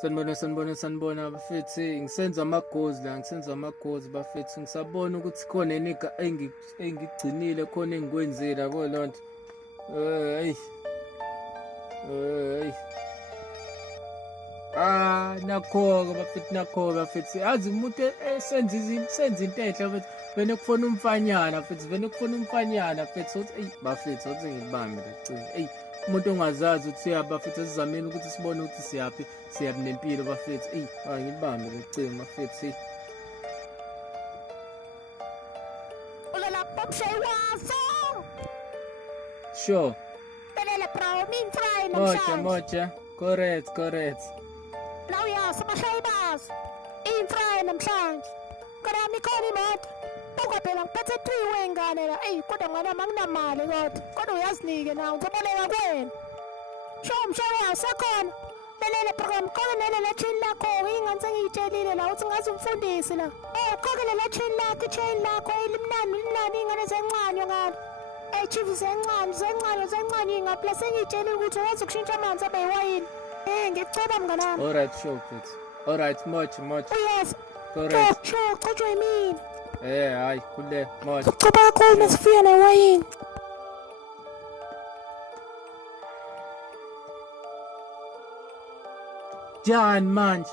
Sanibona bafethi, ngisenza amagozi la, ngisenza amagozi bafethi. Ngisabona ukuthi khona eniga engigcinile, khona engikwenzile yabo lonto. Hey. Hey. Nakho bafethi. Azi umuntu senza into enhle bafethi. Vele kufona umfanyana bafethi, vele kufona umfanyana bafethi. Hey bafethi, uthi ngibambe lecini. Hey. Umuntu ongazazi ukuthi bafethi sizameni ukuthi sibone ukuthi siyaphi nempilo bafethi. Eyi ngibambe lecini bafethi. Ulela popshewazo. Sure. Belela bro, min fry namhlanje. Moja. Correct. Now sabashayibas. In fry namhlanje. Kodwa mikhona imoto. Buka phela ngiphethe 3 wengane la. Kodwa ngana manginamali kodwa uyazinike nawe ngizoboleka kwena. Mshawa sakhona. Belela program khona nele chain lakho ingani sengiyitshelile la uthi ngazi umfundisi la. Khokele la chain lakho elimnani ingane zencane ngani. Chief zencane ingapla sengiyitshelile ukuthi wazi ukushintsha amanzi abe yiwayini. Ngicela mnganami. Alright, sure mfethu. Alright, much. Yes. Correct. Sure, qhutshwa yimini. Hayi kule much. Kuba kakhulu masifika newayini. John manje.